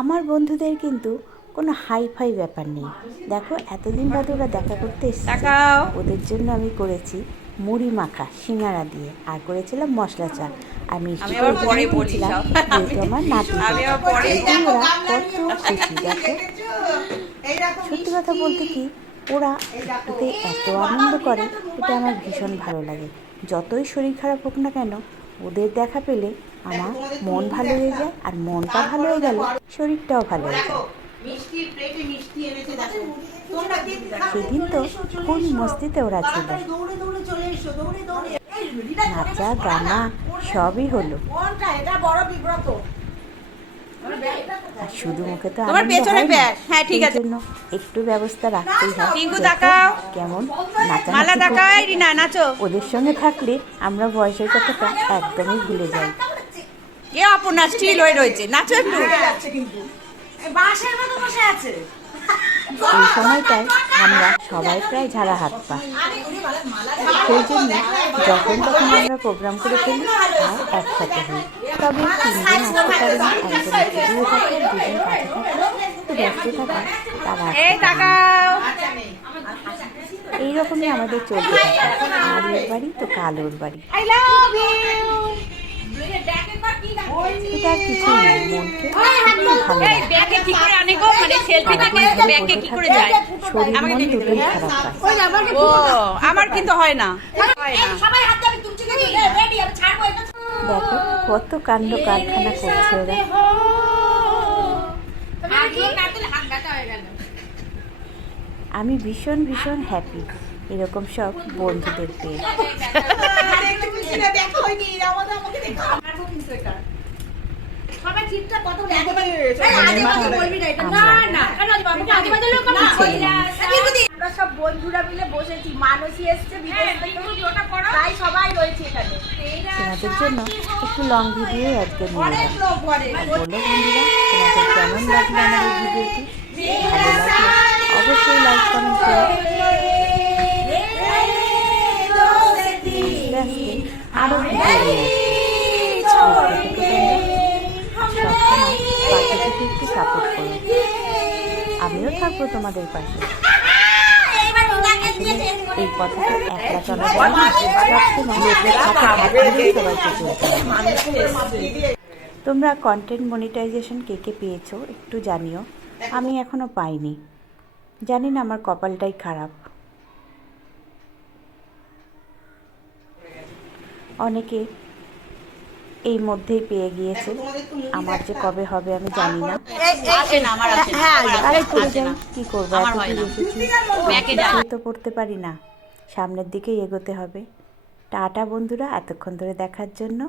আমার বন্ধুদের কিন্তু কোনো হাই ফাই ব্যাপার নেই। দেখো এতদিন বাদে ওরা দেখা করতে এসেছে। ওদের জন্য আমি করেছি মুড়ি মাখা সিঙ্গারা দিয়ে আর করেছিলাম মশলা চা আর মিষ্টি আমি করে দিয়েছিলাম, যেহেতু আমার নাতি ওরা কত খুশি। দেখো সত্যি কথা বলতে কি ওরা এত আনন্দ করে এটা আমার ভীষণ ভালো লাগে। যতই শরীর খারাপ হোক না কেন ওদের দেখা পেলে আমার মন ভালো হয়ে যায় আর মনটা ভালো হয়ে গেলে শরীরটাও ভালো হয়ে যায়। সেদিন তো কোন মস্তিতে ওরা ছিল। নাচা। গানা সবই হলো। এটা বড় বিব্রত। শুধু মুখে তো আমার পেছনে হয় ব্যাগ। হ্যাঁ, ঠিক আছে। একটু ব্যবস্থা রাখতেই হয় টিঙ্কু তাকাও। কেমন? মালা তাকাই না রিনা নাচো। ওদের সঙ্গে থাকলে আমরা বয়সের কথাটা একদমই ভুলে যাই। এ অপনা স্টিল হয়ে রয়েছে। নাচো একটু। বাঁশের মতো বসে আছে। এই সময়টায় আমরা সবাই প্রায় ঝাড়া হাত পা। সেই জন্য যখন তখন আমরা প্রোগ্রাম করে ফেলি আর একসাথে হই। তবে তিনজন আসতে পারে না একজন একটু দূরে থাকে দুজন কাছে থাকে একটু ব্যস্ত থাকে তারা এইরকমই আমাদের চলতে থাকে। আর ওর বাড়ি তো কাল ওর বাড়ি এটা কিছুই নয় মনকে ভালো লাগে। ব্যাগে কি করে আনে গো মানে সেলফি থাকে ব্যাগে কি করে যায়? আমাকে দেখে দুটোই দেবে। খারাপ পায় ও আমার কিন্তু হয় না। সবাই হাত ধরে তুমি রেডি আমি ছাড়বো এটা দেখো কত কাণ্ড কারখানা করছে ওরা। হয়ে আমি ভীষণ ভীষণ হ্যাপি এরকম সব বন্ধুদের পেয়ে। দেখা হয়নি। আমাদের আমাকে দেখা। আমারও কিন্তু এটা। সবাই ঠিকটা কত আমি আমরা সব বন্ধুরা মিলে বসেছি মানসী এসছে করো। তাই সবাই রয়েছে এখানে। তোমাদের জন্য একটু লং ভিডিও আজকে নিয়ে অনেক এলাম লোক পরে আর বলো বন্ধুরা তোমাদের কেমন লাগল আমার এই ভিডিওটি ভালো লাগলে অবশ্যই লাইক কমেন্ট করো আস্তে সবসময় একটু সাপোর্ট করো। আমিও থাকব তোমাদের পাশে। এই একলা চলা সবাইকে তোমরা কন্টেন্ট মনিটাইজেশন কে কে পেয়েছ একটু জানিও। আমি এখনও পাইনি। জানি না আমার কপালটাই খারাপ। অনেকে এই মধ্যেই পেয়ে গিয়েছে। আমার যে কবে হবে আমি জানি না। না কি করব হয়। এসেছি। তো পড়তে পারি না। সামনের দিকে এগোতে হবে। টাটা বন্ধুরা এতক্ষণ ধরে দেখার জন্য।